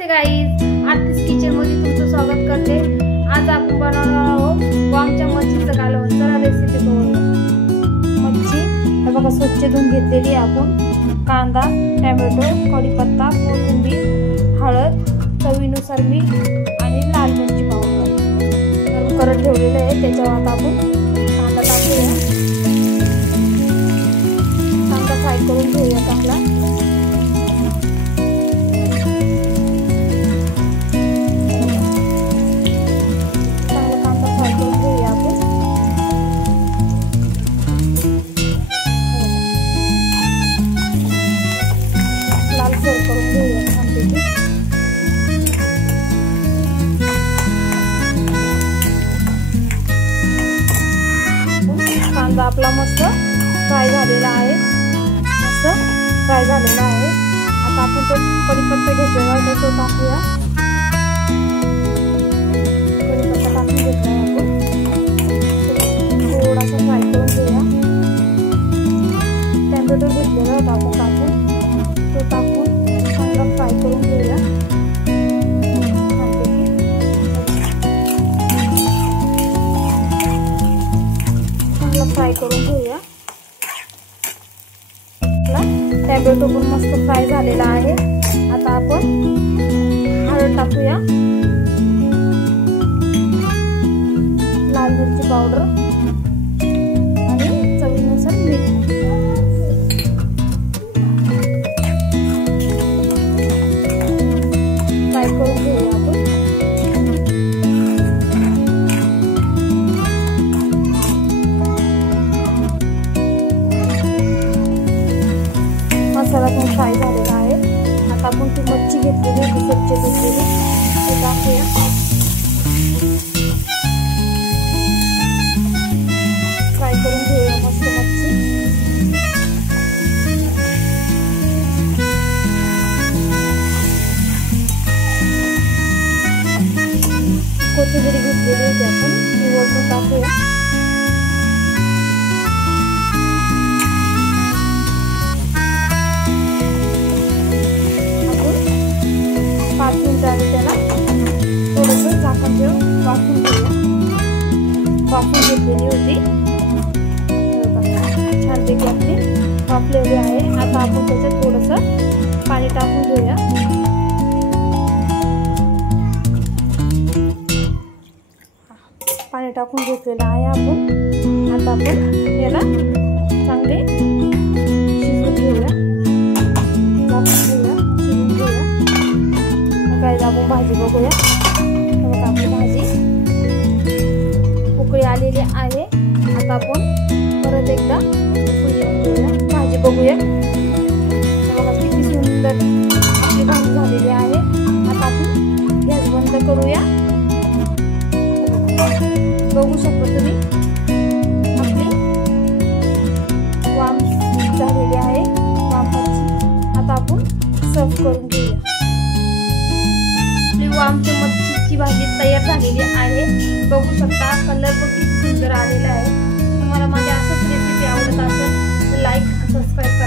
नमस्ते guys, Aarti's kitchen मध्ये तुमचं स्वागत करते। आज आपण बनवणार आहोत वामच्या मच्छीचं कालवण। चला रेसिपी बघूया। मच्छी हे बघा स्वच्छ धुवून घेतलेली आपण। कांदा, टोमॅटो, कढीपत्ता, कोथिंबीर, हळद, चवीनुसार मीठ आणि लाल मिरची पावडर गरम करत ठेवलेले आहे। त्याच्यावर आता आपण कांदा टाकूया। कांदा फ्राय करून घेऊया चांगला। कांदा आपला मस्त फ्राय झालेला आहे। आता आपण तो कढीपत्ता घेतलेला आहे तो टाकूया। कढीपत्ता टाकून घेतला आपण थोडासा फ्राय करून घेऊया। टोमॅटो घेतलेला होता आपण टाकून तो टाकून चांगला फ्राय करून घेऊया। फ्राय करून घेऊया। टोमॅटो पण मस्त फ्राय झालेला आहे। आता आपण हळद टाकूया, लाल मिरची पावडर आणि चवीनुसार मीठ। फ्राय करून घेऊया आपण। मसाला पण फ्राय झालेला आहे। आता आपण ती मच्छी घेतलेली होती स्वच्छ धुतलेली ते टाकूया। फ्राय करून घेऊया मस्त मच्छी। कोथिंबीर घेतलेली होती आपण ती वरून टाकूया। 5 मिनिटांनी त्याला थोडंसं झाकण ठेवून वाफवून घेऊया। वाफवून घेतलेली होती छानपैकी आपली वाफलेली आहे। आता आपण त्याच्यात थोडंसं पाणी टाकून घेऊया। पाणी टाकून घेतलेलं आहे आपण। आता आपण याला चांगले शिजवून घेऊया। आपण भाजी बघूया। बघा आपली भाजी उकळी आलेली आहे। आता आपण परत एकदा उकळी येऊन घेऊया। भाजी बघूया। बघा किती सुंदर आपली भाजी झालेली आहे। आता आपण गॅस बंद करूया। बघू शकता तुम्ही आपली वाम झालेली आहे वाम भाजी। आता आपण सर्व करून घेऊया। वामची मच्छीची भाजी तयार झालेली आहे। बघू शकता कलर पण किती सुंदर आलेला आहे। तुम्हाला माझी असंच रेसिपी आवडत असेल तर लाईक सबस्क्राईब